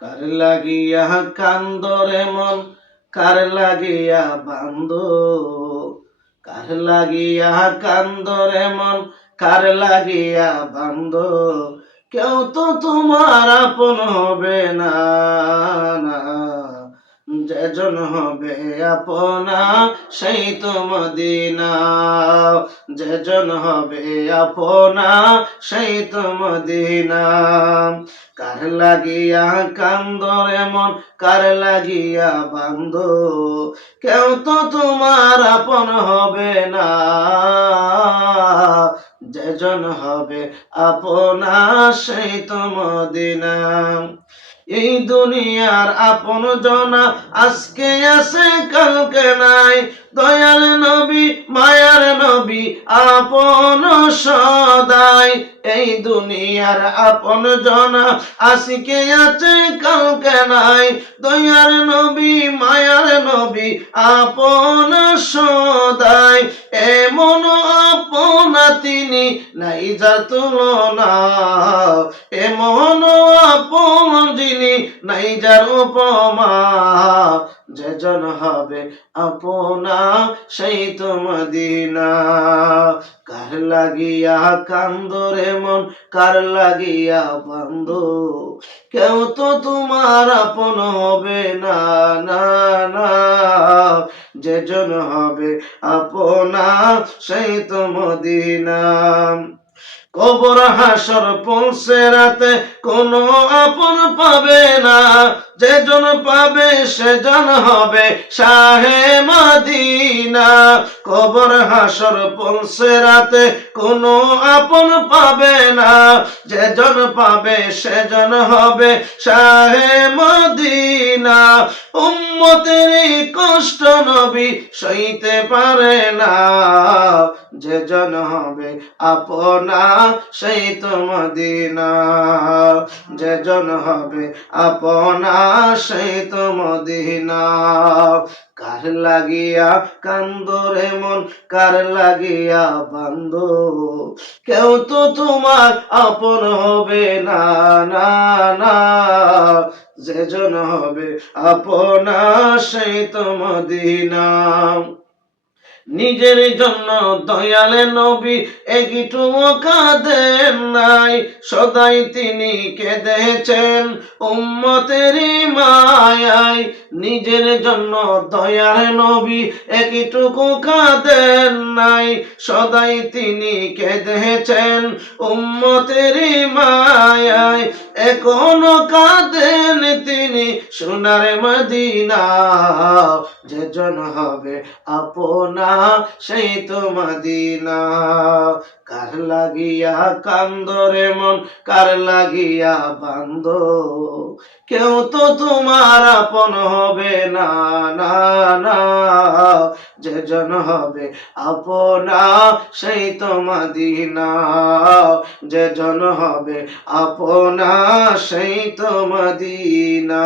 কার লাগিয়া কান্দরে মন, কার লাগিয়া বান্দ, কার লাগিয়া কান্দরে মন, কার লাগিয়া বান্দ, কেউ তো তোমার আপন হবে না, না। যেজন হবে আপনা সেই তো মদিনা, যেজন হবে আপনা সেই তো মদিনা। কার লাগিয়া কান্দরে মন, কার লাগিয়া বান্দ, কেউ তো তোমার আপন হবে না, যেজন হবে আপনা সেই তো মদিনা। এই দুনিয়ার আপন জনা আজকে আছে কালকে নাই, দয়াল নবী মায়ার নবী আপন সদাই। এই দুনিয়ার আপন জনা আজকে আছে কালকে নাই, দয়ার নবী মায়ার নবী আপন সদাই। এমন আপনা তিনি নাই যার তুলনা, এমন আপন যিনি নাই যার উপমা, যেজন হবে আপনা সেই তো মদিনা। কার লাগিয়া কান্দরে মন, কার লাগিয়া বান্দ, কেউ তো তোমার আপন হবে না, না, না। যেজন হবে আপনা সেই তো মদিনা। কবর হাসর পৌঁছে রাতে কোনো আপন পাবে না, যেজন পাবে সেজন হবে শাহে মদিনা। কবর হাসর পৌঁছে রাতে কোনো আপন পাবে না, যেজন পাবে সেজন হবে শাহে মদিনা। উম্মতের এই কষ্ট নবী সইতে পারে না, যেজন হবে আপনা সেই তো মদিনা, যেজন হবে আপনা সেই তো মদিনা। কার লাগিয়া কান্দরে মন, কার লাগিয়া বান্দ, কেউ তো তোমার আপন হবে না, না, না। যেজন হবে আপনা সেই তো মদিনা। নিজের জন্য দয়ালে নবী একটুও কাঁদেন নাই, সদাই তিনি কেঁদেছেন উম্মতেরই মায়ায়। নিজের জন্য দয়ালে নবী একটুকু কাঁদেন নাই, সদাই তিনি কেঁদেছেন উম্মতেরই মায়ায়। এখনো কাঁদেন তিনি সোনার মদিনা, যেজন হবে আপনা সেই তো মদিনা। কার লাগিয়া কান্দরে মন, কার লাগিয়া বান্দ, কেউ তো তোমার আপন হবে না, না, না। যেজন হবে আপনা সেই তো মদিনা, যেজন হবে আপনা সেই তো মদিনা।